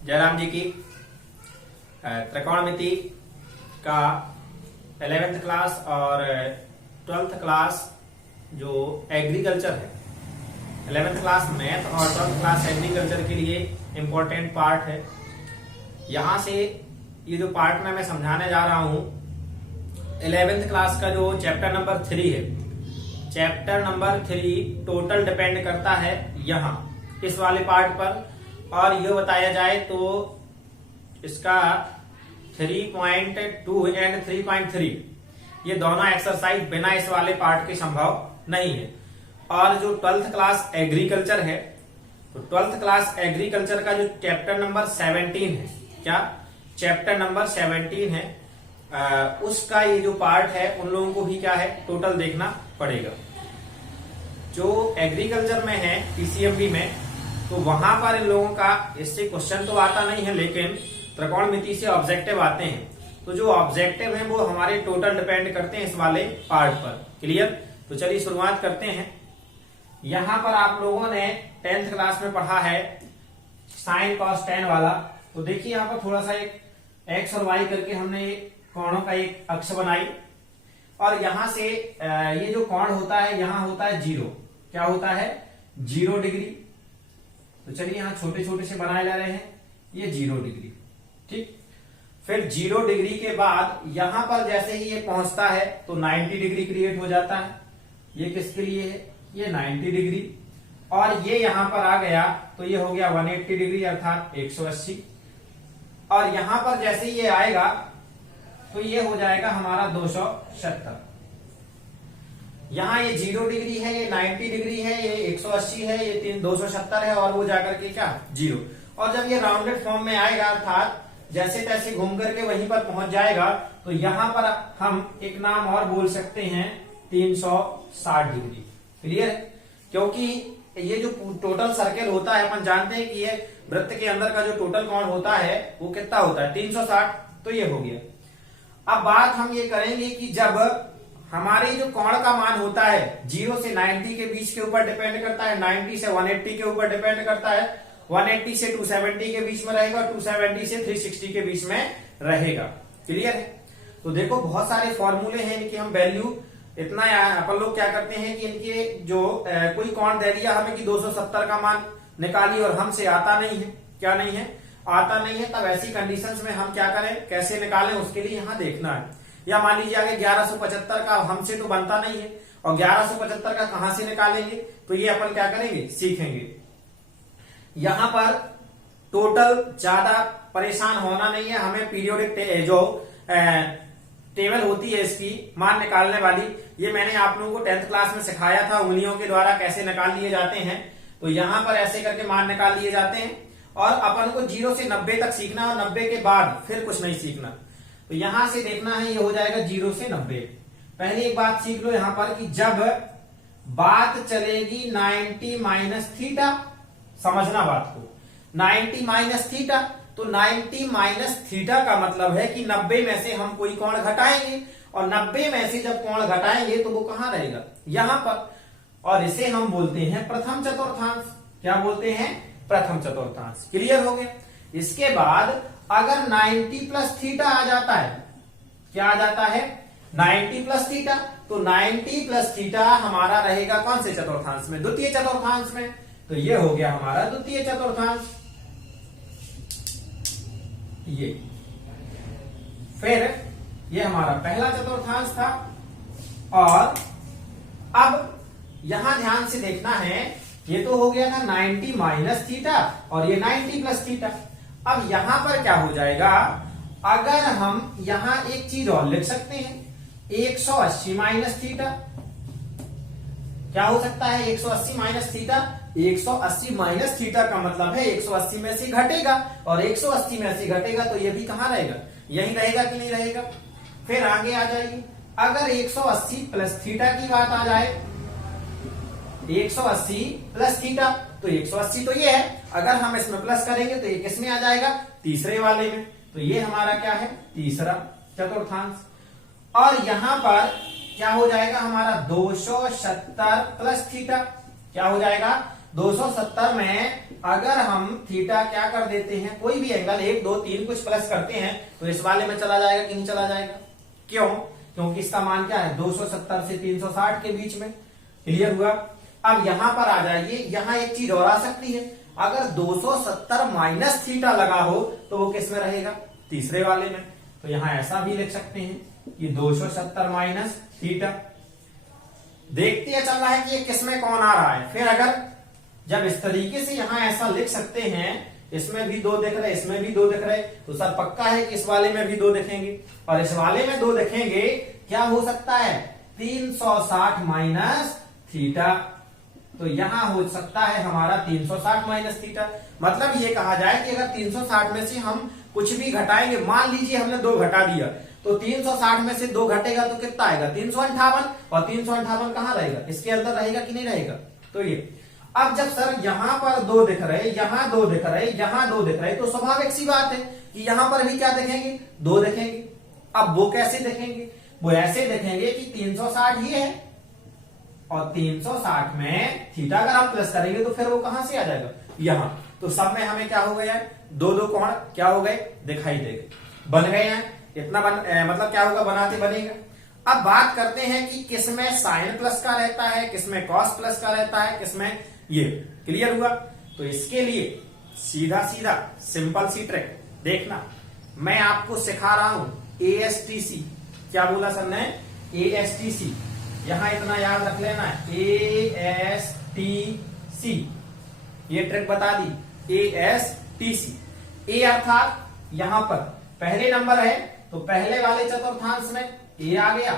जयराम जी की त्रिकोणमिति का 11th class और 12th क्लास जो एग्रीकल्चर है, 11th क्लास मैथ और 12th क्लास एग्रीकल्चर के लिए इंपॉर्टेंट पार्ट है। यहां से ये जो पार्ट में मैं समझाने जा रहा हूं 11th क्लास का जो चैप्टर नंबर 3 है, चैप्टर नंबर 3 टोटल डिपेंड करता है यहाँ इस वाले पार्ट पर। और ये बताया जाए तो इसका 3.2 एंड 3.3 ये दोनों एक्सरसाइज बिना इस वाले पार्ट के संभव नहीं है। और जो 12th क्लास एग्रीकल्चर है, तो 12th क्लास एग्रीकल्चर का जो चैप्टर नंबर 17 है, क्या चैप्टर नंबर 17 है, उसका ये जो पार्ट है उन लोगों को भी क्या है टोटल देखना पड़ेगा। जो एग्रीकल्चर में है पीसीएमबी में, तो वहां पर इन लोगों का इससे क्वेश्चन तो आता नहीं है, लेकिन त्रिकोणमिति से ऑब्जेक्टिव आते हैं। तो जो ऑब्जेक्टिव है वो हमारे टोटल डिपेंड करते हैं इस वाले पार्ट पर। क्लियर? तो चलिए शुरुआत करते हैं। यहां पर आप लोगों ने 10th क्लास में पढ़ा है साइन कॉस टेन वाला। तो देखिए यहाँ पर थोड़ा सा एक एक्स और वाई करके हमने कोणों का एक अक्ष बनाई, और यहां से ये जो कोण होता है यहां होता है 0। क्या होता है? 0 डिग्री। तो चलिए यहां छोटे छोटे से बनाए जा रहे हैं, ये 0 डिग्री। ठीक, फिर 0 डिग्री के बाद यहां पर जैसे ही ये पहुंचता है तो 90 डिग्री क्रिएट हो जाता है। ये किसके लिए है? ये 90 डिग्री। और ये यहां पर आ गया तो ये हो गया 180 डिग्री अर्थात 180। और यहां पर जैसे ही ये आएगा तो ये हो जाएगा हमारा 270। यहां ये 0 डिग्री है, ये 90 डिग्री है, ये 180 है, ये 270 है, और वो जाकर के क्या 0। और जब ये राउंडेड फॉर्म में आएगा अर्थात जैसे तैसे घूम करके वहीं पर पहुंच जाएगा, तो यहां पर हम एक नाम और बोल सकते हैं 360 डिग्री। क्लियर? क्योंकि ये जो टोटल सर्कल होता है, अपन जानते हैं कि ये वृत्त के अंदर का जो टोटल कोण होता है वो कितना होता है? 360। तो ये हो गया। अब बात हम ये करेंगे कि जब हमारे जो कोण का मान होता है 0 से 90 के बीच के ऊपर डिपेंड करता है, 90 से 180 के ऊपर डिपेंड करता है, 180 से 270 के बीच में रहेगा, 270 से 360 के बीच में रहेगा। क्लियर है? तो देखो बहुत सारे फॉर्मूले हैं इनकी, हम वैल्यू इतना अपन लोग क्या करते हैं कि इनके जो कोई कोण दे दिया हमें कि 270 का मान निकालिए और हमसे आता नहीं है। क्या नहीं है? आता नहीं है। तब ऐसी कंडीशंस में हम क्या करें, कैसे निकालें, उसके लिए यहां देखना है। या मान लीजिए आगे 1175 का हमसे तो बनता नहीं है, और 1175 का कहां से निकालेंगे, तो ये अपन क्या करेंगे, सीखेंगे। यहां पर टोटल ज्यादा परेशान होना नहीं है हमें। पीरियोडिक जो टेबल होती है इसकी मान निकालने वाली, ये मैंने आप लोगों को 10th क्लास में सिखाया था, उंगलियों के द्वारा कैसे निकाल लिए जाते हैं। तो यहां पर ऐसे करके मान निकाल लिए जाते हैं, और अपन को 0 से 90 तक सीखना, और 90 के बाद फिर कुछ नहीं सीखना। तो यहां से देखना है, ये हो जाएगा 0 से 90। पहले एक बात सीख लो यहां पर कि जब बात चलेगी 90 माइनस थीटा, समझना बात को, 90 माइनस थीटा, तो 90 माइनस थीटा का मतलब है कि 90 में से हम कोई कोण घटाएंगे, और 90 में से जब कोण घटाएंगे तो वो कहां रहेगा? यहां पर। और इसे हम बोलते हैं प्रथम चतुर्थांश। क्या बोलते हैं? प्रथम चतुर्थांश। क्लियर हो गया? इसके बाद अगर 90 प्लस थीटा आ जाता है, क्या आ जाता है? 90 प्लस थीटा, तो 90 प्लस थीटा हमारा रहेगा कौन से चतुर्थांश में? द्वितीय चतुर्थांश में। तो ये हो गया हमारा द्वितीय चतुर्थांश। ये फिर ये हमारा पहला चतुर्थांश था। और अब यहां ध्यान से देखना है, ये तो हो गया था 90 माइनस थीटा, और ये 90 प्लस थीटा। अब यहां पर क्या हो जाएगा, अगर हम यहां एक चीज और लिख सकते हैं, 180 माइनस थीटा। क्या हो सकता है? 180 माइनस थीटा। 180 माइनस थीटा का मतलब है 180 में से घटेगा, और 180 में से घटेगा तो ये भी कहां रहेगा? यही रहेगा कि नहीं रहेगा? फिर आगे आ जाएगी, अगर 180 प्लस थीटा की बात आ जाए, 180 प्लस थीटा, तो 180 तो ये है, अगर हम इसमें प्लस करेंगे तो ये किसमें आ जाएगा? तीसरे वाले में। तो ये हमारा क्या है? तीसरा चतुर्थांश। और यहां पर क्या हो जाएगा हमारा? 270 प्लस थीटा। क्या हो जाएगा? 270 में अगर हम थीटा क्या कर देते हैं, कोई भी एंगल 1 2 3 कुछ प्लस करते हैं तो इस वाले में चला जाएगा कि नहीं चला जाएगा? क्यों? क्योंकि इसका मान क्या है 270 से 360 के बीच में। क्लियर हुआ? अब यहां पर आ जाइए, यहां एक चीज और आ सकती है, अगर 270 माइनस थीटा लगा हो तो वो किस में रहेगा? तीसरे वाले में। तो यहां ऐसा भी लिख सकते हैं कि 270 माइनस थीटा। देखते हैं चल रहा है कि ये किस में कौन आ रहा है। फिर अगर जब इस तरीके से यहां ऐसा लिख सकते हैं, इसमें भी 2 दिख रहे, इसमें भी 2 दिख रहे, तो सर पक्का है कि इस वाले में भी 2 दिखेंगे, और इस वाले में 2 दिखेंगे। क्या हो सकता है? 360 माइनस थीटा। तो यहां हो सकता है हमारा 360 माइनस थीटा। मतलब ये कहा जाए कि अगर 360 में से हम कुछ भी घटाएंगे, मान लीजिए हमने 2 घटा दिया, तो 360 में से 2 घटेगा तो कितना आएगा? 358। और 358 कहां रहेगा? इसके अंदर रहेगा कि नहीं रहेगा? तो ये अब जब सर यहां पर 2 दिख रहे, यहां 2 दिख रहे, यहां 2 दिख रहे, तो स्वाभाविक सी बात है कि यहां पर भी क्या दिखेंगे? 2 दिखेंगे। अब वो कैसे दिखेंगे? वो ऐसे दिखेंगे कि 360 ये है, और 360 में थीटा अगर हम प्लस करेंगे तो फिर वो कहां से आ जाएगा? यहां। तो सब में हमें क्या हो गया है? 2 कोण क्या हो गए? दिखाई देंगे, बन गए हैं। इतना मतलब क्या होगा? बनाते बनेगा। अब बात करते हैं कि किसमें साइन प्लस का रहता है, किसमें कॉस प्लस का रहता है, किसमें ये। क्लियर हुआ? तो इसके लिए सीधा सीधा सिंपल सी ट्रिक देखना, मैं आपको सिखा रहा हूं ASTC। क्या बोला सर ने? ASTC। यहां इतना याद रख लेना है, ASTC। ये ट्रिक बता दी, ASTC। ए अर्थात यहां पर पहले नंबर है तो पहले वाले चतुर्थांश में ए आ गया,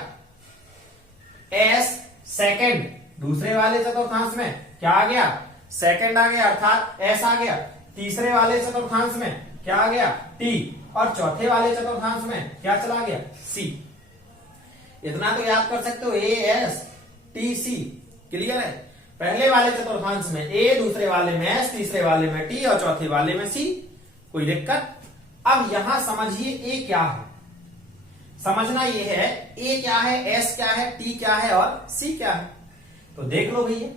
एस सेकंड दूसरे वाले चतुर्थांश में क्या आ गया? सेकंड आ गया, अर्थात एस आ गया। तीसरे वाले चतुर्थांश में क्या आ गया? टी। और चौथे वाले चतुर्थांश में क्या चला गया? सी। इतना तो याद कर सकते हो, ASTC। क्लियर है? पहले वाले चतुर्थांश में ए, दूसरे वाले में एस, तीसरे वाले में टी और चौथे वाले में सी। कोई दिक्कत? अब यहां समझिए ए क्या है, समझना ये है ए क्या है, एस क्या है, टी क्या है और सी क्या है। तो देख लो भैया,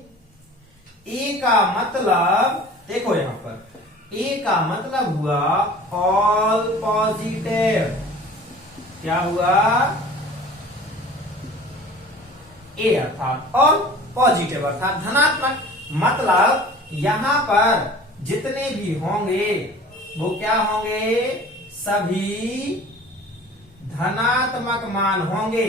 ए का मतलब देखो यहां पर ए का मतलब हुआ ऑल पॉजिटिव। क्या हुआ? ए अर्थात ऑल पॉजिटिव अर्थात धनात्मक। मतलब यहां पर जितने भी होंगे वो क्या होंगे? सभी धनात्मक मान होंगे।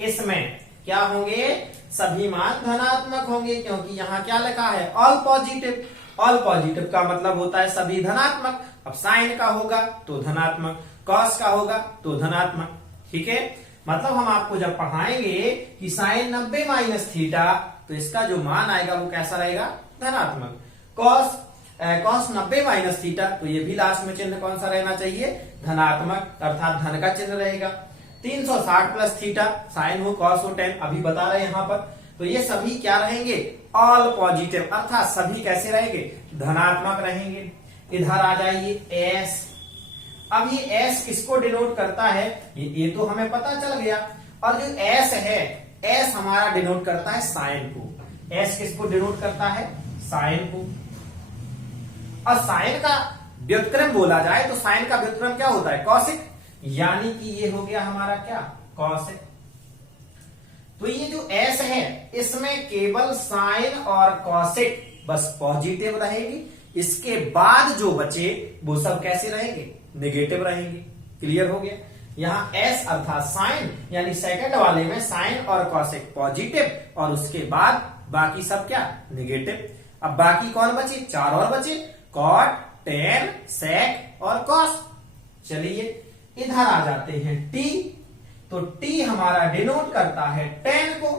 इसमें क्या होंगे? सभी मान धनात्मक होंगे, क्योंकि यहां क्या लिखा है? All positive. ऑल पॉजिटिव का मतलब होता है सभी धनात्मक। अब साइन का होगा तो धनात्मक, कॉस का होगा तो धनात्मक। ठीक है? मतलब हम आपको जब पढ़ाएंगे कि साइन 90 माइनस थीटा, तो इसका जो मान आएगा वो कैसा रहेगा? धनात्मक। कॉस 90 माइनस थीटा, तो ये भी लास्ट में चिन्ह कौन सा रहना चाहिए? धनात्मक, अर्थात धन का चिन्ह रहेगा। 360 प्लस थीटा, साइन हो कॉस हो टेन, अभी बता रहे हैं यहां पर। तो ये सभी क्या रहेंगे? ऑल पॉजिटिव, अर्थात सभी कैसे रहेंगे? धनात्मक रहेंगे। इधर आ जाइए एस। अब ये एस किसको डिनोट करता है? ये तो हमें पता चल गया। और जो एस है, एस हमारा डिनोट करता है साइन को। एस किसको डिनोट करता है? साइन को। और साइन का व्युत्क्रम बोला जाए तो साइन का व्युत्क्रम क्या होता है? कॉसिक। यानी कि ये हो गया हमारा क्या? कॉसिक। तो ये जो एस है इसमें केवल साइन और कॉसिक बस पॉजिटिव रहेगी। इसके बाद जो बचे वो सब कैसे रहेंगे? नेगेटिव रहेंगे। क्लियर हो गया? यहां एस अर्थात साइन, यानी सेकंड वाले में साइन और कॉसिक पॉजिटिव, और उसके बाद बाकी सब क्या? नेगेटिव। अब बाकी कौन बचे? 4 और बचे, कॉट, टेन, सेक और कॉस। चलिए इधर आ जाते हैं टी। तो टी हमारा डिनोट करता है टेन को।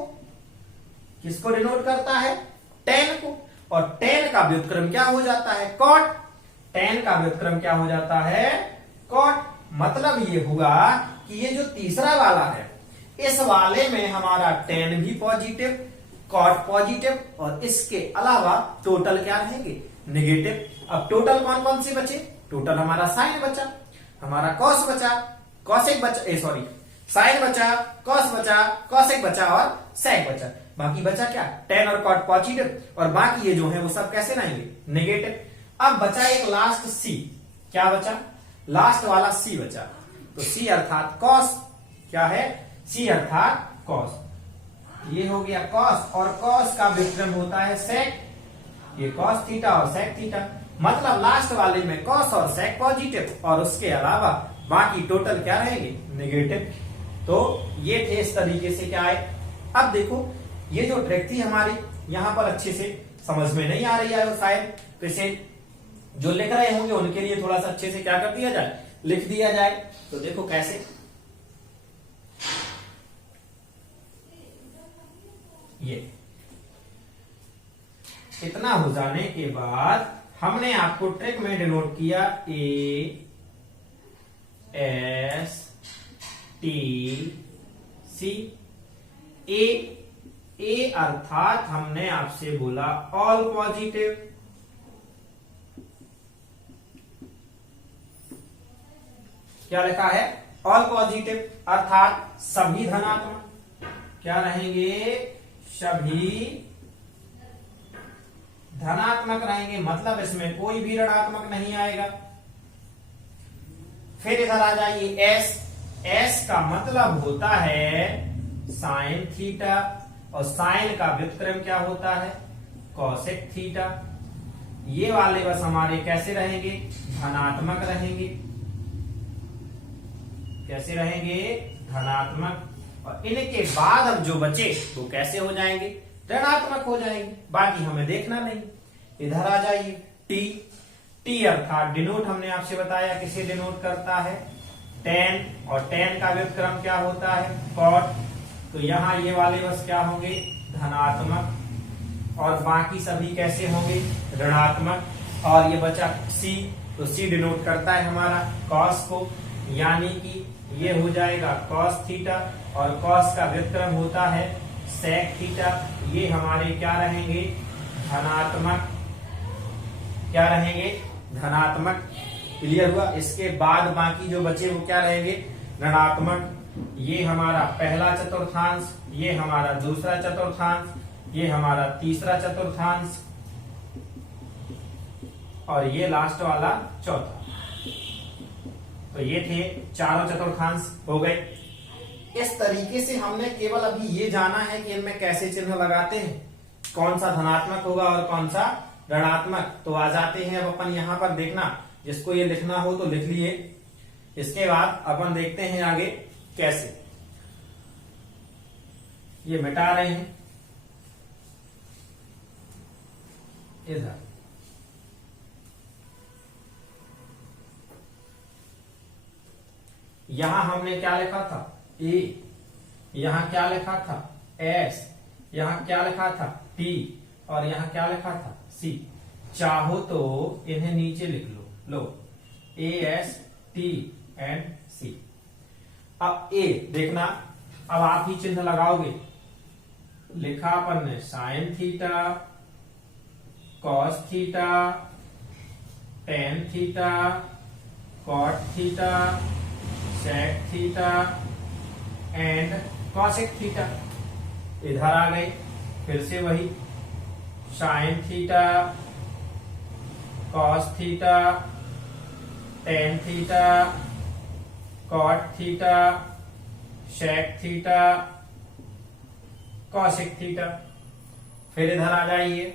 किसको डिनोट करता है? टेन को। और टेन का व्युत्क्रम क्या हो जाता है? कॉट। टेन का व्युत्क्रम क्या हो जाता है? कॉट। मतलब ये हुआ कि ये जो तीसरा वाला है, इस वाले में हमारा टेन भी पॉजिटिव, कॉट पॉजिटिव, और इसके अलावा टोटल क्या रहेंगे? नेगेटिव। अब टोटल कौन कौन से बचे? टोटल हमारा साइन बचा, हमारा कॉस बचा, कॉसेक बचा, साइन बचा, कॉस बचा, कॉसेक बचा और सेक बचा। बाकी बचा क्या, टेन और कॉट पॉजिटिव, और बाकी ये जो है वो सब कैसे रहेंगे, नेगेटिव। अब बचा एक लास्ट सी, क्या बचा, लास्ट वाला सी बचा, तो सी अर्थात कॉस, क्या है, सी अर्थात कॉस, ये हो गया कॉस, और कॉस का व्युत्क्रम होता है सेक, ये कॉस थीटा और सेक थीटा, मतलब लास्ट वाले में कॉस और सेक पॉजिटिव और उसके अलावा बाकी टोटल क्या रहेंगे, नेगेटिव। तो ये थे इस तरीके से क्या है। अब देखो ये जो ट्रिक थी हमारी यहां पर अच्छे से समझ में नहीं आ रही है शायद, तो इसे जो लिख रहे होंगे उनके लिए थोड़ा सा अच्छे से क्या कर दिया जाए, लिख दिया जाए। तो देखो कैसे, ये इतना हो जाने के बाद हमने आपको ट्रिक में डिनोट किया ए एस टी सी। ए अर्थात हमने आपसे बोला ऑल पॉजिटिव, क्या लिखा है, ऑल पॉजिटिव अर्थात सभी धनात्मक, क्या रहेंगे, सभी धनात्मक रहेंगे, मतलब इसमें कोई भी ऋणात्मक नहीं आएगा। फिर इधर आ जाइए एस, एस का मतलब होता है साइन थीटा, और साइन का व्युत्क्रम क्या होता है, कॉसेक थीटा। ये वाले बस हमारे कैसे रहेंगे, धनात्मक रहेंगे, कैसे रहेंगे, धनात्मक, और इनके बाद अब जो बचे वो कैसे हो जाएंगे, ऋणात्मक हो जाएंगे, बाकी हमें देखना नहीं। इधर आ जाइए टी, टी अर्थात डिनोट हमने आपसे बताया किसे डिनोट करता है, टेन, और टेन का व्युत्क्रम क्या होता है, कॉट, तो यहाँ ये वाले बस क्या होंगे, धनात्मक, और बाकी सभी कैसे होंगे, ऋणात्मक। और ये बचा सी, तो सी डिनोट करता है हमारा कॉस को, यानी कि ये हो जाएगा कॉस थीटा, और कॉस का व्युत्क्रम होता है सेक थीटा। ये हमारे क्या रहेंगे, धनात्मक, क्या रहेंगे, धनात्मक। क्लियर हुआ। इसके बाद बाकी जो बचे वो क्या रहेंगे, ऋणात्मक। ये हमारा पहला चतुर्थांश, ये हमारा दूसरा चतुर्थांश, ये हमारा तीसरा चतुर्थांश, और ये लास्ट वाला चौथा। तो ये थे चारों चतुर्थांश हो गए। इस तरीके से हमने केवल अभी ये जाना है कि इनमें कैसे चिन्ह लगाते हैं, कौन सा धनात्मक होगा और कौन सा ऋणात्मक। तो आ जाते हैं अब अपन यहां पर, देखना जिसको ये लिखना हो तो लिख लिए। इसके बाद अपन देखते हैं आगे कैसे, ये मिटा रहे हैं इधर, यहां हमने क्या लिखा था, ए, यहां क्या लिखा था, एस, यहां क्या लिखा था, टी, और यहां क्या लिखा था, सी। चाहो तो इन्हें नीचे लिख लो, लो ए एस टी एंड सी। अब ए देखना, अब आप ही चिन्ह लगाओगे। लिखा अपन ने sine theta, cos theta, tan theta, cot theta, sec theta and cosec theta. इधर आ गए, फिर से वही sine theta, cos theta, tan theta, cot theta, sec theta, cosec theta. फिर इधर आ जाइए,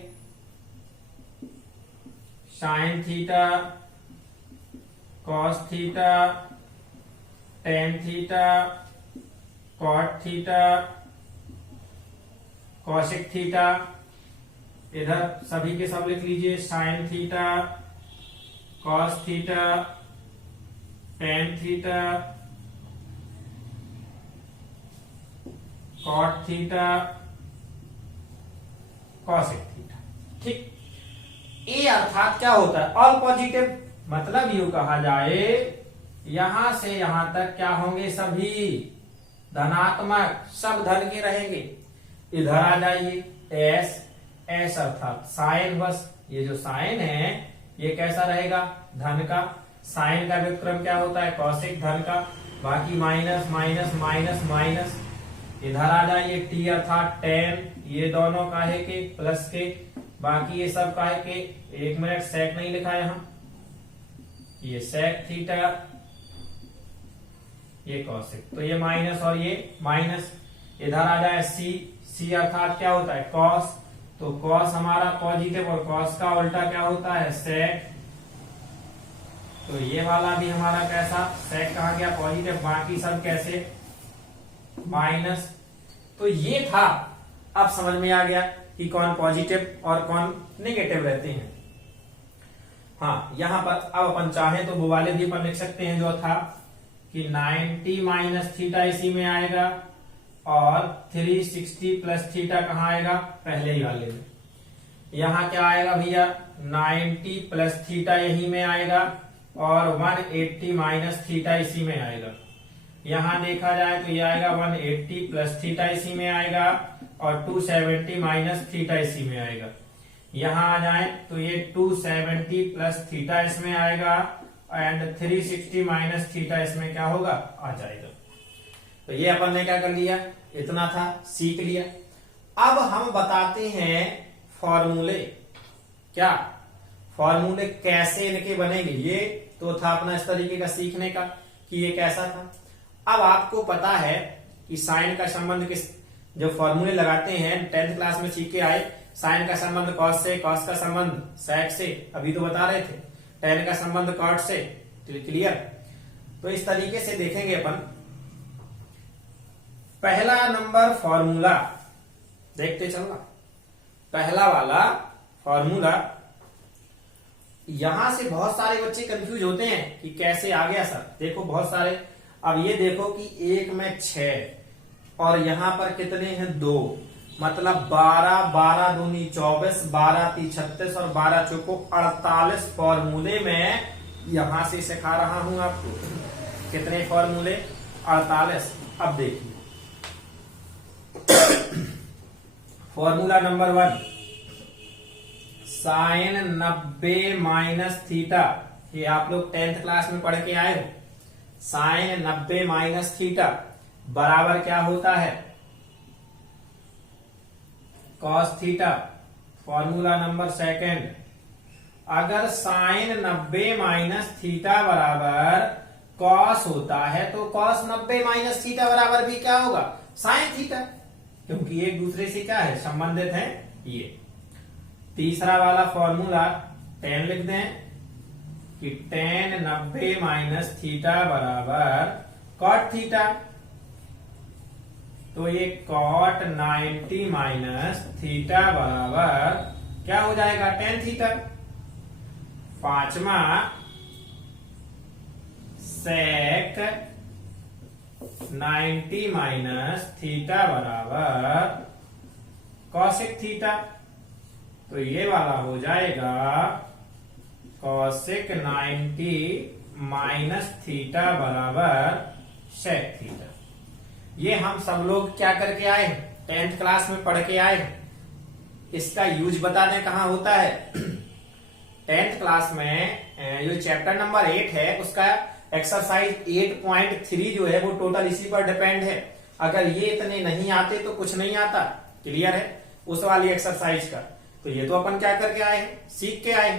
sine theta, cos theta, tan theta, cot theta, cosec theta. इधर सभी के सब लिख लीजिए, sine theta, cos theta, tan theta, cot theta, cosec theta. ठीक। ए अर्थात क्या होता है, ऑल पॉजिटिव, मतलब यूं कहा जाए यहां से यहां तक क्या होंगे, सभी धनात्मक, सब धन के रहेंगे। इधर आ जाइए, एस, एस अर्थात साइन, बस ये जो साइन है ये कैसा रहेगा, धन का। साइन का व्युत्क्रम क्या होता है, कॉसेक, धन का। बाकी माइनस माइनस माइनस माइनस। इधर आ जाइए टी अर्थात टेन, ये दोनों काहे के प्लस के, बाकी ये सब काहे के, 1 मिनट सेक नहीं लिखा यहां, ये सेक थीटा, ये कॉसेक, तो ये माइनस और ये माइनस। इधर आ जाए सी, सी अर्थात क्या होता है कॉस, तो कॉस हमारा पॉजिटिव और कॉस का उल्टा क्या होता है सेक, तो ये वाला भी हमारा कैसा सेक कहा गया पॉजिटिव, बाकी सब कैसे माइनस। तो ये था, अब समझ में आ गया कि कौन पॉजिटिव और कौन नेगेटिव रहते हैं। हाँ, यहां पर अब अपन चाहें तो वो वाले भी अपन लिख सकते हैं जो था कि 90 माइनस थीटा इसी में आएगा और 360 प्लस थीटा कहाँ आएगा पहले ही वाले में। यहां क्या आएगा भैया 90 प्लस थीटा यही में आएगा और 180 माइनस थीटा इसी में आएगा। यहां देखा जाए तो ये आएगा 180 प्लस थीटा इसी में आएगा और 270 माइनस थीटा इसी में आएगा। यहां आ जाए तो ये 270 प्लस थीटा इसमें आएगा एंड 360 माइनस थीटा इसमें क्या होगा आ जाएगा। तो ये अपन ने क्या कर लिया, इतना था सीख लिया। अब हम बताते हैं फॉर्मूले, क्या फॉर्मूले कैसे इनके बनेंगे। ये तो था अपना इस तरीके का सीखने का कि ये कैसा था। अब आपको पता है कि साइन का संबंध किस, जो फॉर्मूले लगाते हैं 10th क्लास में सीख के आए, साइन का संबंध कॉस से, कॉस का संबंध सेक से, अभी तो बता रहे थे, टेन का संबंध कॉट से, क्लियर। तो इस तरीके से देखेंगे अपन। पहला नंबर फॉर्मूला देखते चलना, पहला वाला फॉर्मूला, यहां से बहुत सारे बच्चे कंफ्यूज होते हैं कि कैसे आ गया सर। देखो बहुत सारे, अब ये देखो कि 1 में 6 और यहां पर कितने हैं 2, मतलब 12, 12 दूनी 24, 12 ती 36 और 12 चौको 48 फॉर्मूले में यहां से सिखा रहा हूं आपको। कितने फॉर्मूले 48। अब देखिए formula number 1, sine 90 minus theta, ये आप लोग 10th क्लास में पढ़ के आए हो। साइन 90 माइनस थीटा बराबर क्या होता है कॉस थीटा। फॉर्मूला नंबर 2, अगर साइन 90 माइनस थीटा बराबर कॉस होता है तो कॉस 90 माइनस थीटा बराबर भी क्या होगा साइन थीटा, क्योंकि एक दूसरे से क्या है संबंधित है ये। तीसरा वाला फॉर्मूला 10 लिख दें कि tan 90 माइनस थीटा बराबर कॉट थीटा, तो ये कॉट 90 माइनस थीटा बराबर क्या हो जाएगा tan थीटा। पांचवा सेक 90 माइनस थीटा बराबर कॉसेक थीटा, तो ये वाला हो जाएगा कॉसेक 90 माइनस थीटा बराबर सेक थीटा। ये हम सब लोग क्या करके आए 10th क्लास में पढ़ के आए। इसका यूज बता दें कहां होता है 10th क्लास में जो चैप्टर नंबर 8 है उसका एक्सरसाइज 8.3 जो है वो टोटल इसी पर डिपेंड है। अगर ये इतने नहीं आते तो कुछ नहीं आता, क्लियर है उस वाली एक्सरसाइज का। तो ये तो अपन क्या करके आए सीख के आए,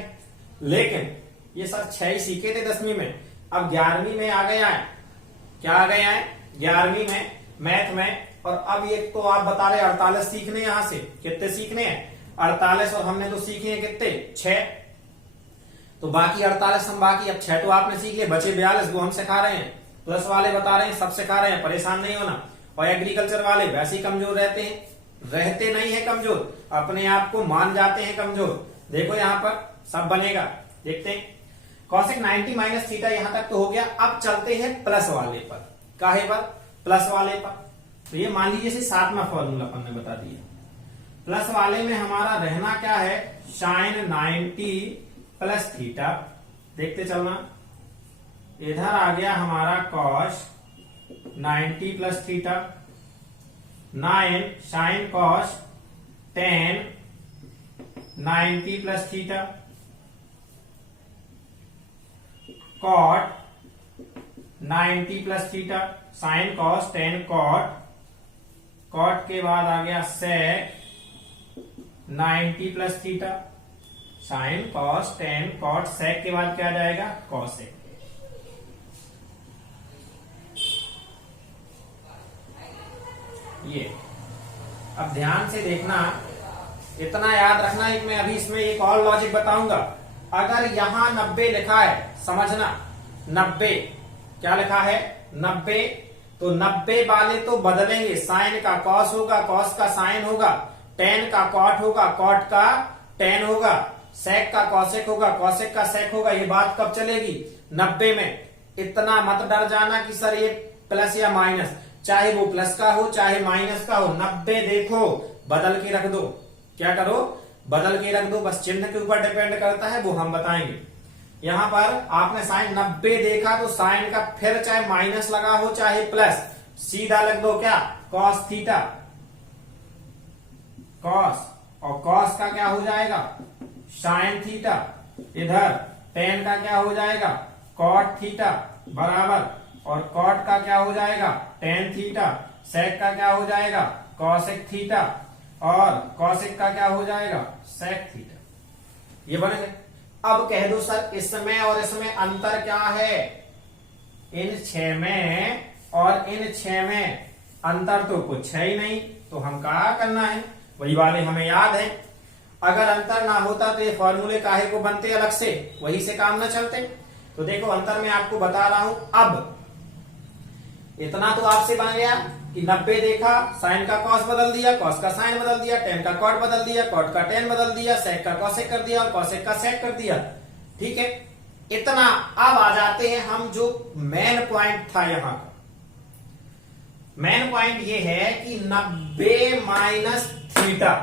लेकिन ये सर 6 ही सीखे थे 10वीं में, अब 11वीं में आ गया है। क्या आ गया है 11वीं में मैथ में, और अब ये तो आप बता रहे 48 सीखने, यहां से कितने सीखने हैं 48, और हमने तो सीखे हैं कितने 6, तो बाकी 48 हम बाकी, अब 6 तो आपने सीख लिए, बचे 42 वो हम सिखा रहे हैं, प्लस वाले बता रहे हैं, सब सिखा रहे हैं, परेशान नहीं होना। और एग्रीकल्चर वाले वैसे ही कमजोर रहते हैं, रहते नहीं है कमजोर, अपने आप को मान जाते हैं कमजोर। देखो यहां पर सब बनेगा, देखते हैं। कॉसेक 90 माइनस थीटा यहां तक तो हो गया। अब चलते हैं प्लस वाले पर, काहे पर प्लस वाले पर। तो ये मान लीजिए 7वां फॉर्मूला अपन ने बता दिया। प्लस वाले में हमारा रहना क्या है साइन 90 प्लस थीटा, देखते चलना। इधर आ गया हमारा cos 90 plus theta, 9 sine cos 10 90 plus theta, cot 90 plus theta, sine cos 10 cot cot के बाद आ गया sec 90 plus theta, sine cos ten cot, sec के बाद क्या जाएगा कॉसेक। ये अब ध्यान से देखना, इतना याद रखना। एक मैं अभी इसमें एक और लॉजिक बताऊंगा। अगर यहां 90 लिखा है, समझना 90 क्या लिखा है 90, तो 90 वाले तो बदलेंगे, साइन का कॉस होगा, कॉस का साइन होगा, टेन का कॉट होगा, कॉट का टेन होगा, सेक का कॉसेक होगा, कॉसेक का सेक होगा। ये बात कब चलेगी 90 में। इतना मत डर जाना कि सर ये प्लस या माइनस, चाहे वो प्लस का हो चाहे माइनस का हो, 90 देखो बदल के रख दो। क्या करो बदल के रख दो, बस चिन्ह के ऊपर डिपेंड करता है, वो हम बताएंगे। यहां पर आपने साइन 90 देखा तो साइन का फिर चाहे माइनस लगा हो चाहे प्लस, सीधा लग दो क्या कॉस थीटा, कॉस, और कॉस का क्या हो जाएगा साइन थीटा, इधर टेन का क्या हो जाएगा कॉट थीटा बराबर, और कॉट का क्या हो जाएगा टेन थीटा, सेक का क्या हो जाएगा कॉसेक थीटा, और कॉसेक का क्या हो जाएगा सेक थीटा। ये बन गए। अब कह दो सर इसमें और इसमें अंतर क्या है, इन 6 में और इन 6 में अंतर तो कुछ है ही नहीं, तो हम क्या करना है, वही वाले हमें याद है। अगर अंतर ना होता तो ये फॉर्मूले काहे को बनते अलग से, वही से काम ना चलते। तो देखो अंतर मैं आपको बता रहा हूं। अब इतना तो आपसे बन गया कि 90 देखा, साइन का कॉस बदल दिया, कॉस का साइन बदल दिया, टेन का कॉट बदल दिया, कॉट का टेन बदल दिया, सेक का कॉसेक कर दिया और कॉसेक का सेक कर दिया। ठीक है, इतना। अब आ जाते हैं हम जो मेन पॉइंट था यहां का। मेन पॉइंट ये है कि 90 माइनस थीटा,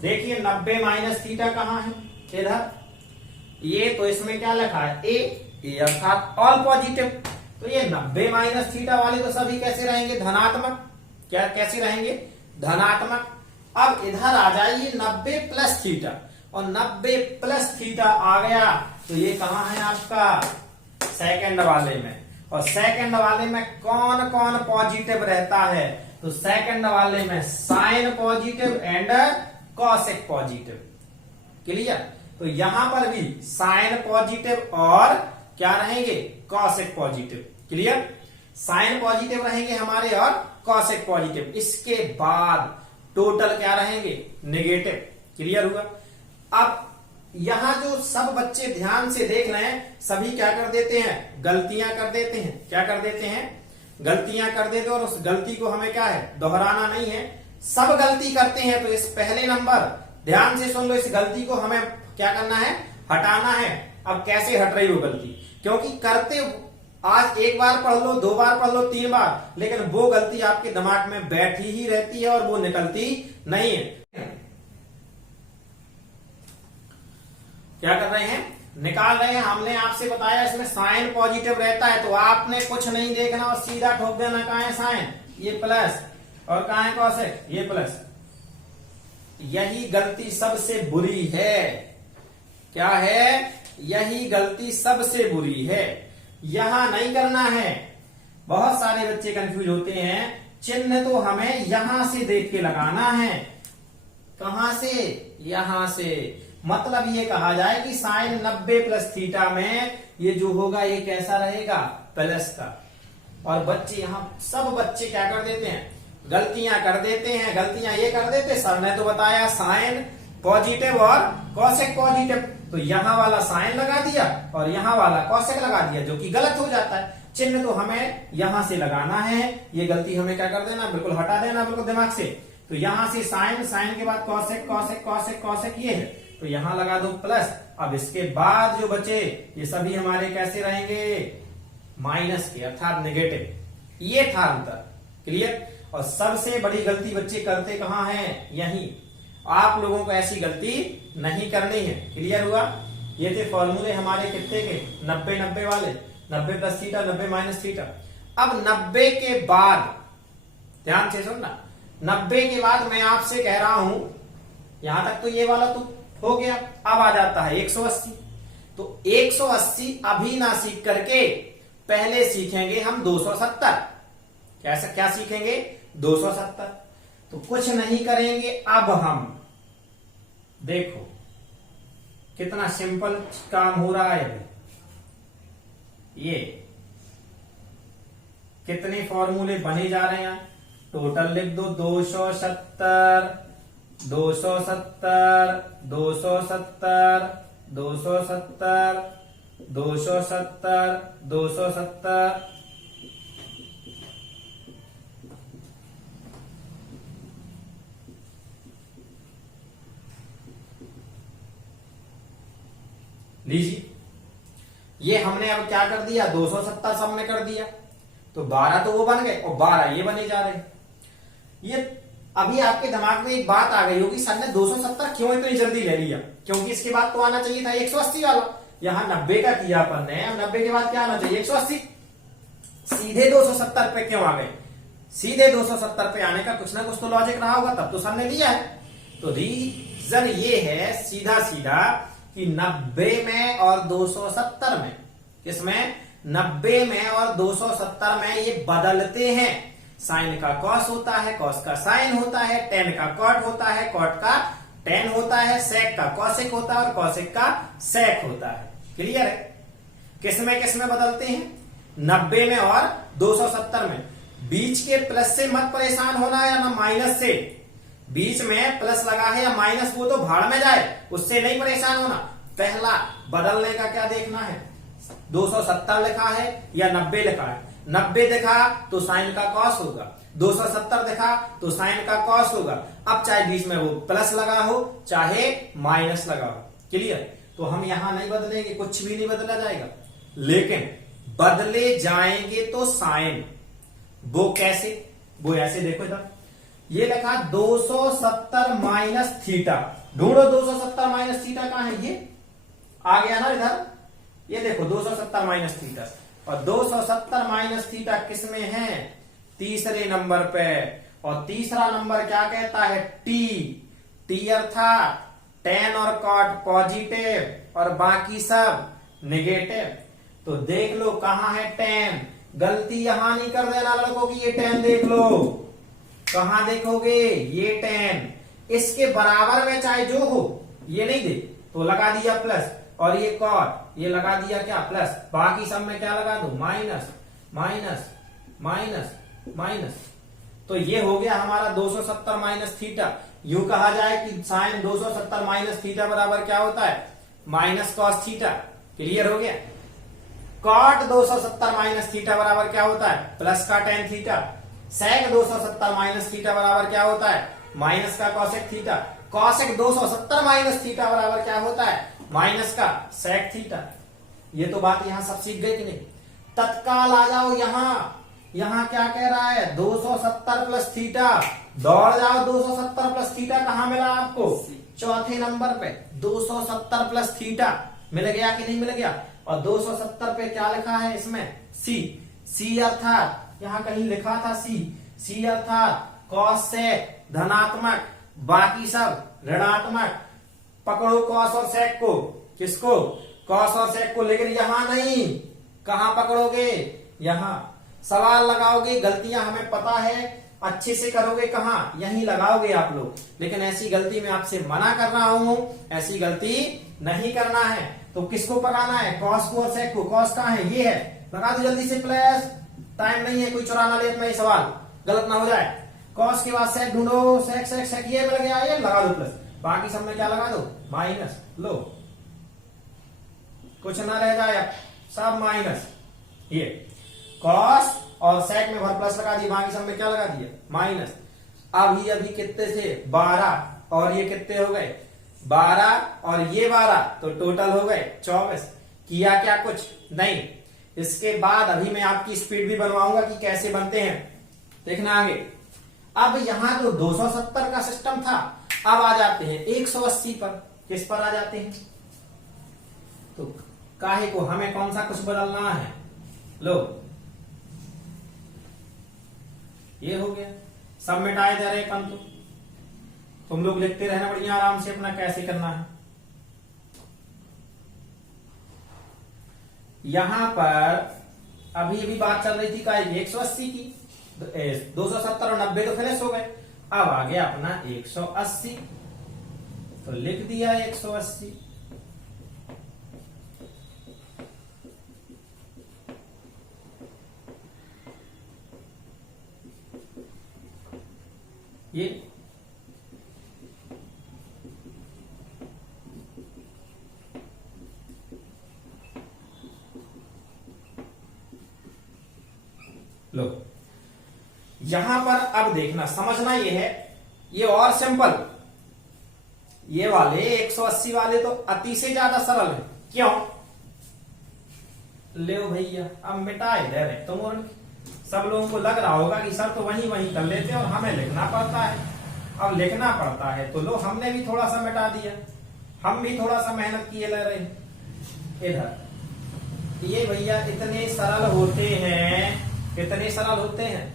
देखिए 90 माइनस थीटा कहां है, इधर। ये तो इसमें क्या लिखा है ए अर्थात ऑल पॉजिटिव, तो ये 90 माइनस थीटा वाले तो सभी कैसे रहेंगे धनात्मक, क्या कैसे रहेंगे धनात्मक। अब इधर आ जाइए 90 प्लस थीटा, और 90 प्लस थीटा आ गया तो ये कहां है आपका सेकंड वाले में। और सेकंड वाले में कौन कौन पॉजिटिव रहता है, तो सेकंड वाले में sine positive and cosec positive. Clear, तो यहां पर भी साइन पॉजिटिव और क्या रहेंगे cosec positive. Clear, sine positive रहेंगे हमारे और कॉसेक पॉजिटिव। इसके बाद टोटल क्या रहेंगे नेगेटिव। क्लियर हुआ। अब यहां जो सब बच्चे ध्यान से देख रहे हैं, सभी क्या कर देते हैं गलतियां कर देते हैं। क्या कर देते हैं गलतियां कर देते हैं, और उस गलती को हमें क्या है दोहराना नहीं है। सब गलती करते हैं, तो इस पहले नंबर ध्यान से सुन लो, इस गलती को हमें क्या करना है हटाना है। अब कैसे हट रही हो गलती, क्योंकि करते आज एक बार पढ़ लो, 2 बार पढ़ लो, 3 बार, लेकिन वो गलती आपके दिमाग में बैठी ही रहती है और वो निकलती नहीं है। क्या कर रहे हैं निकाल रहे हैं। हमने आपसे बताया इसमें साइन पॉजिटिव रहता है, तो आपने कुछ नहीं देखना और सीधा ठोक देना, कहां है साइन ये प्लस, और कहां है कॉसेक ये प्लस। यही गलती सबसे बुरी है। क्या है, यही गलती सबसे बुरी है, यहां नहीं करना है। बहुत सारे बच्चे कंफ्यूज होते हैं, चिन्ह तो हमें यहां से देख के लगाना है। कहां से, यहां से। मतलब ये कहा जाए कि साइन 90 प्लस थीटा में ये जो होगा ये कैसा रहेगा प्लस का। और बच्चे यहां सब बच्चे क्या कर देते हैं गलतियां कर देते हैं। गलतियां ये कर देते, सर ने तो बताया साइन पॉजिटिव और कॉसेक पॉजिटिव, तो यहां वाला साइन लगा दिया और यहां वाला कॉसेक लगा दिया, जो कि गलत हो जाता है। चिन्ह तो हमें यहां से लगाना है, ये गलती हमें क्या कर देना बिल्कुल हटा देना बिल्कुल दिमाग से। तो यहां से साइन, साइन के बाद कॉसेक, कॉसेक कॉसेक कॉसेक ये है, तो यहां लगा दो प्लस। अब इसके बाद जो बचे ये सभी हमारे कैसे रहेंगे माइनस के अर्थात नेगेटिव। ये था अंतर। क्लियर। और सबसे बड़ी गलती बच्चे करते कहां हैं, यही। आप लोगों को ऐसी गलती नहीं करनी है। क्लियर हुआ। ये थे फॉर्मूले हमारे कितने के 90-90 वाले, 90 प्लस थीटा 90 माइनस थीटा। अब 90 के बाद ध्यान से सुनना, 90 के बाद मैं आपसे कह रहा हूं, यहां तक तो ये वाला तो हो गया। अब आ जाता है 180। तो 180 अभी ना सीख करके पहले सीखेंगे हम 270। क्या सीखेंगे 270। तो कुछ नहीं करेंगे, अब हम देखो कितना सिंपल काम हो रहा है अभी। ये कितने फॉर्मूले बने जा रहे हैं, टोटल लिख दो 270 270 270 270 270 270। लीजिए, ये हमने अब क्या कर दिया, 270 सब में कर दिया, तो 12 तो वो बन गए और 12 ये बने जा रहे हैं। ये अभी आपके दिमाग में एक बात आ गई होगी, सर ने 270 क्यों इतनी जल्दी ले लिया, क्योंकि इसके बाद तो आना चाहिए था 180 वाला। यहाँ 90 का किया अपन ने, 90 के बाद क्या आना चाहिए 180। सीधे 270 पे क्यों आ गए, सीधे 270 पे आने का कुछ ना कुछ तो लॉजिक रहा होगा, तब तो सर ने दिया है। तो रीजन ये है सीधा सीधा कि 90 में और 270 में, किसमें 90 में और 270 में ये बदलते हैं। साइन का कॉस होता है, कॉस का साइन होता है, टेन का कॉट होता है, कॉट का टेन होता है, सेक का कॉसेक होता है और कॉसेक का सेक होता है। क्लियर है? किसमें बदलते हैं, 90 में और 270 में। बीच के प्लस से मत परेशान होना है, या ना माइनस से। बीच में प्लस लगा है या माइनस, वो तो भाड़ में जाए, उससे नहीं परेशान होना। पहला बदलने का क्या देखना है, 270 लिखा है या 90 लिखा है। 90 दिखा तो साइन का कॉस होगा, 270 दिखा तो साइन का कॉस होगा। अब चाहे बीच में वो प्लस लगा हो चाहे माइनस लगा हो। क्लियर? तो हम यहां नहीं बदलेंगे, कुछ भी नहीं बदला जाएगा, लेकिन बदले जाएंगे तो साइन। वो कैसे, वो ऐसे देखो इधर, ये लिखा 270 माइनस थीटा। ढूंढो 270 माइनस थीटा कहां है, ये आ गया ना इधर। ये देखो 270 माइनस थीटा, और 270 माइनस थीटा किसमें है, तीसरे नंबर पे। और तीसरा नंबर क्या कहता है, टी। टी अर्थात टेन और कॉट पॉजिटिव और बाकी सब नेगेटिव। तो देख लो कहां है टेन, गलती यहां नहीं कर देना लड़कों की, ये टेन देख लो। कहां देखोगे, ये टेन इसके बराबर में चाहे जो हो, ये नहीं दे तो लगा दिया प्लस, और ये कॉट ये लगा दिया क्या प्लस, बाकी सब में क्या लगा दो माइनस माइनस माइनस माइनस। तो ये हो गया हमारा 270 माइनस थीटा। यूं कहा जाए कि साइन 270 माइनस थीटा बराबर क्या होता है, माइनस कॉस थीटा। क्लियर हो गया? कॉट 270 माइनस थीटा बराबर क्या होता है, प्लस का टेन थीटा। सेक 270 माइनस थीटा बराबर क्या होता है, माइनस का cosec theta. Cosec 270 minus theta बराबर क्या होता है, माइनस का सेक थीटा। ये तो बात यहां सब सीख गए कि नहीं? तत्काल आ जाओ यहां, यहां क्या कह रहा है, 270 प्लस थीटा। दौड़ जाओ, 270 प्लस थीटा कहां मिला आपको, चौथे नंबर पे 270 प्लस थीटा मिल गया कि नहीं मिल गया। और 270 पे क्या लिखा है इसमें, सी। सी अर्थात यहां कहीं लिखा था सी, सी अर्थात कॉस सेक धनात्मक, बाकी सब ऋणात्मक। पकड़ो कॉस और सेक को, किसको, कॉस और सेक को, लेकिन यहां नहीं। कहां पकड़ोगे, यहां। सवाल लगाओगे, गलतियां हमें पता है, अच्छे से करोगे कहां, यहीं लगाओगे आप लोग। लेकिन ऐसी गलती मैं आपसे मना कर रहा हूं, ऐसी गलती नहीं करना है। तो किसको पकाना है, कॉस को और सेक को। कॉस कहां है, ये है, लगा दो जल्दी से प्लस। टाइम नहीं है, कोई चुराना ले अपना ये सवाल, गलत ना हो जाए। कॉस के बाद सेक ढूंढो, सेक सेक सेक, ये मिल गया, ये लगा दो प्लस, बाकी सब में क्या लगा दो माइनस। लो कुछ ना रह जाए, सब माइनस। ये कॉस और सेक में भर प्लस लगा दिया, बाकी सब में क्या लगा दिया माइनस। अभी अभी कितने थे 12, और ये कितने हो गए 12, और ये 12, तो टोटल हो गए 24। किया क्या, कुछ नहीं। इसके बाद अभी मैं आपकी स्पीड भी बनवाऊंगा कि कैसे बनते हैं, देखना आगे। अब यहां तो 270 का सिस्टम था, अब आ जाते हैं 180 पर। किस पर आ जाते हैं, तो काहे को हमें कौन सा कुछ बदलना है, लो ये हो गया। सब मिटाए जा रहे कम, तो तुम लोग लिखते रहना बढ़िया आराम से अपना, कैसे करना है। यहां पर अभी अभी बात चल रही थी का 180 की, 270 और 90 तो फिनिश हो गए। अब आ गया अपना 180, तो लिख दिया 180। ये लो, यहां पर अब देखना, समझना ये है, ये और सिंपल, ये वाले 180 वाले तो अति से ज्यादा सरल है। क्यों? ले भैया, अब मिटा इधर है, तो सब लोगों को लग रहा होगा कि सर तो वही वही कर लेते हैं और हमें लिखना पड़ता है। अब लिखना पड़ता है तो लो, हमने भी थोड़ा सा मिटा दिया, हम भी थोड़ा सा मेहनत किए ले रहे हैं। इधर ये भैया इतने सरल होते हैं, कितने सरल होते हैं,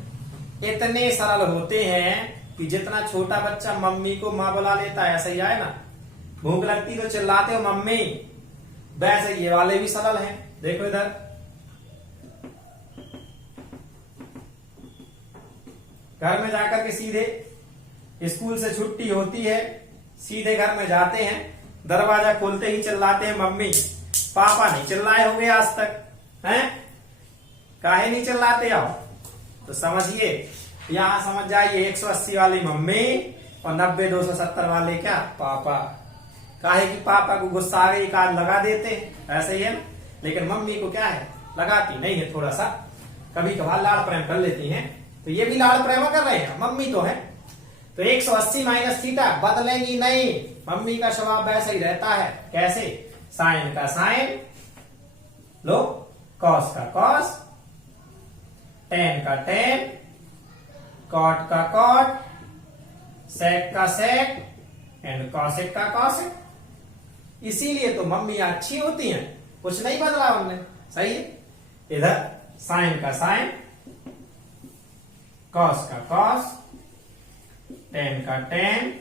इतने सरल होते हैं कि जितना छोटा बच्चा मम्मी को माँ बुला लेता है, ऐसा ही आए ना, भूख लगती तो चिल्लाते हो मम्मी, वैसे ये वाले भी सरल हैं। देखो इधर, घर में जाकर के सीधे स्कूल से छुट्टी होती है, सीधे घर में जाते हैं, दरवाजा खोलते ही चिल्लाते हैं मम्मी। पापा नहीं चिल्लाए होंगे आज तक, हैं? काहे नहीं चिल्लाते आओ? तो समझिए, यहां समझ जाइए 180 वाली मम्मी और 90 270 वाले क्या, पापा। काहे कि पापा को गुस्सा आ गई, कार्ड लगा देते, ऐसे ही है ना। लेकिन मम्मी को क्या है, लगाती नहीं है, थोड़ा सा कभी कभार लाड़ प्रेम कर लेती हैं, तो ये भी लाड़ प्रेम कर रहे हैं, मम्मी तो है। तो 180 माइनस थीटा बदलेगी नहीं, मम्मी का स्वभाव वैसा ही रहता है। कैसे? साइन का साइन लो, कॉस का कॉस, टेन का टेन, कॉट का कॉट, सेक का सेक एंड कॉसेक का कॉसेक। इसीलिए तो मम्मी अच्छी होती हैं, कुछ नहीं बदला उनने, सही है। इधर साइन का साइन, कॉस का कॉस, टेन का टेन,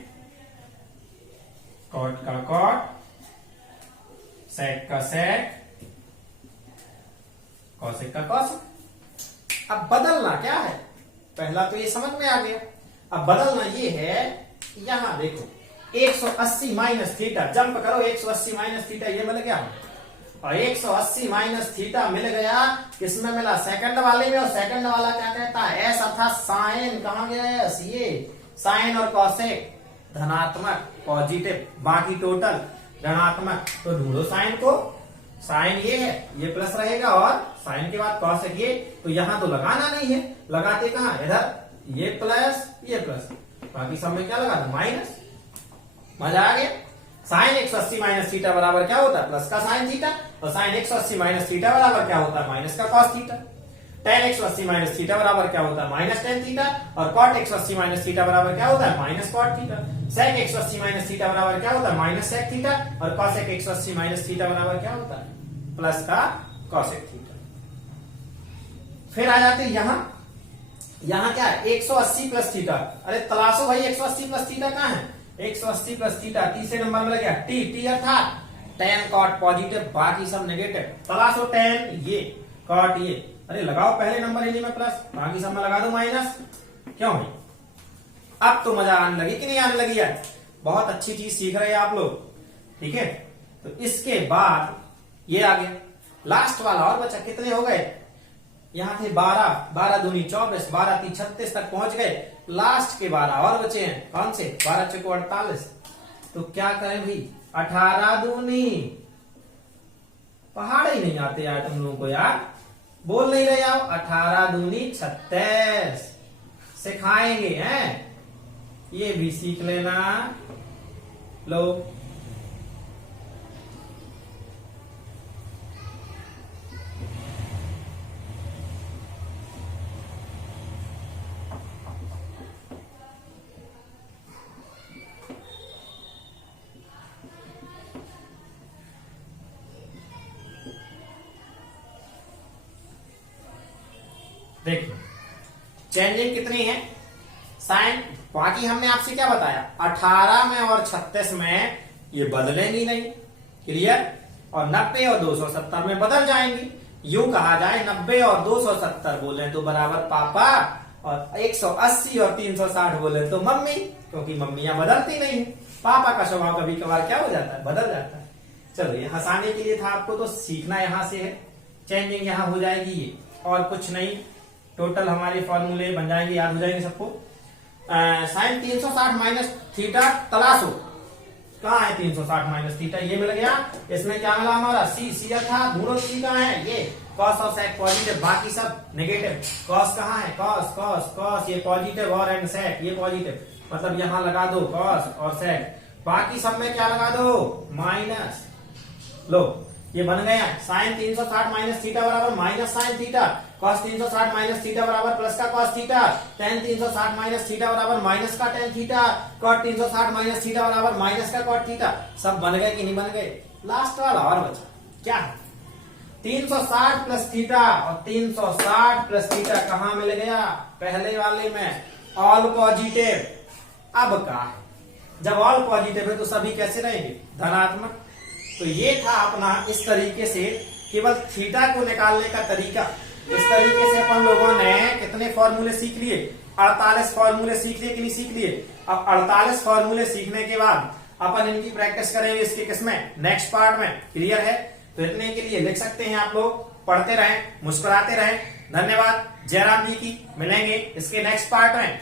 कॉट का कॉट, सेक का सेक, कॉसेक का कॉसेक। अब बदलना क्या है, पहला तो ये समझ में आ गया। अब बदलना ये है, यहां देखो 180 माइनस थीटा, जंप करो, 180 माइनस थीटा ये मिल गया, और 180 माइनस थीटा मिल गया, किसमें मिला, सेकंड वाले में। और सेकंड वाला क्या कहता है, एस अर्थात साइन, कहां गया एस, ये साइन और कॉसेक धनात्मक पॉजिटिव, बाकी टोटल ऋणात्मक। तो ढूंढो साइन को, साइन ये है, ये प्लस रहेगा, और साइन के बाद कॉसेक ये, तो यहां तो लगाना नहीं है, लगाते कहां, इधर ये प्लस ये प्लस, बाकी सब में क्या लगा था, माइनस। मजा आ गया। साइन 180 माइनस थीटा बराबर क्या होता है, प्लस का साइन थीटा, और साइन 180 माइनस थीटा बराबर क्या होता है, माइनस का cos theta. Ten 180 minus theta बराबर क्या होता है, माइनस टेन थीटा, और कॉट 180 माइनस थीटा बराबर क्या होता है, माइनस कॉट थीटा। सेक 180 माइनस थीटा बराबर क्या होता है, माइनस सेक थीटा, और कॉसेक 180 माइनस थीटा बराबर क्या होता है, प्लस का कॉसेक थीटा। फिर आ जाते यहां, यहां क्या है, 180 प्लस थीटा। अरे तलाशो भाई 180 प्लस थीटा कहां है, 180 प्लस थीटा तीसरे नंबर में लग गया, टी, टी अर्थात टेन कॉट पॉजिटिव, बाकी सब नेगेटिव। तलाशो टेन ये, कॉट ये, अरे लगाओ पहले नंबर इन्हीं में प्लस, बाकी सब में लगा दो माइनस। क्यों भाई, अब तो मजा आने लगी कि नहीं आने लगी है, बहुत अच्छी चीज सीख रहे हैं आप लोग, ठीक है। तो इसके बाद ये आ गया लास्ट वाला, और बच्चा कितने हो गए, यहां थे 12, 12 दूनी 24, 12 3 36 तक पहुंच गए। लास्ट के 12 और बचे हैं, कौन से, 12 चौको 48। तो क्या करें भाई, 18 दूनी, पहाड़ ही नहीं आते यार तुम लोगों को, यार बोल नहीं रहे आओ, 18 दूनी 36 सिखाएंगे हैं, ये भी सीख लेना। लो देखिए चेंजिंग कितनी है, साइन, बाकी हमने आपसे क्या बताया, 18 में और 36 में ये बदलेंगी नहीं, क्लियर। और 90 और 270 में बदल जाएंगी। यूं कहा जाए 90 और 270 बोले तो बराबर पापा, और 180 और 360 बोले तो मम्मी, क्योंकि मम्मियां बदलती नहीं है। पापा का स्वभाव कभी कभार क्या हो जाता है, बदल जाता है। चलो ये हंसाने के लिए था आपको, तो सीखना यहां से है, चेंजिंग यहां हो जाएगी ये, और कुछ नहीं। टोटल हमारे फॉर्मूले बन जाएंगे, याद हो जाएंगे सबको। साइन 360 माइनस थीटा तलाशो, कहाँ है 360 माइनस थीटा, ये मिल गया। इसमें क्या मिला हमारा, सी था, ढूंढो सी कहाँ है, ये कॉस और सेक पॉजिटिव, बाकी सब नेगेटिव। कॉस कहाँ है, कॉस कॉस कॉस, ये पॉजिटिव, और एंड सेक ये पॉजिटिव, मतलब यहां लगा दो कॉस और सेक। बाकी सब में क्या लगा दो, माइनस। लो ये बन गया, साइन 360 माइनस थीटा बराबर minus sine theta, cos 360 minus theta बराबर प्लस का cos theta, tan 360 minus theta बराबर माइनस का tan theta, cot 360 minus theta बराबर माइनस का कॉट थीटा। सब बन गए कि नहीं बन गए। लास्ट वाला और बचा क्या है, 360 प्लस थीटा, और 360 प्लस थीटा कहां मिल गया, पहले वाले में, ऑल पॉजिटिव। अब का है, जब ऑल पॉजिटिव है तो सभी कैसे रहेंगे, धनात्मक। तो ये था अपना इस तरीके से केवल थीटा को निकालने का तरीका। इस तरीके से अपन लोगों ने कितने फॉर्मूले सीख लिए, 48 फॉर्मूले सीख लिए कि नहीं सीख लिए। अब 48 फॉर्मूले सीखने के बाद अपन इनकी प्रैक्टिस करेंगे इसके किसमें, नेक्स्ट पार्ट में। क्लियर है, तो इतने के लिए लिख सकते हैं आप लोग, पढ़ते रहें, मुस्कुराते रहें। धन्यवाद, जयराम जी की। मिलेंगे इसके नेक्स्ट पार्ट में।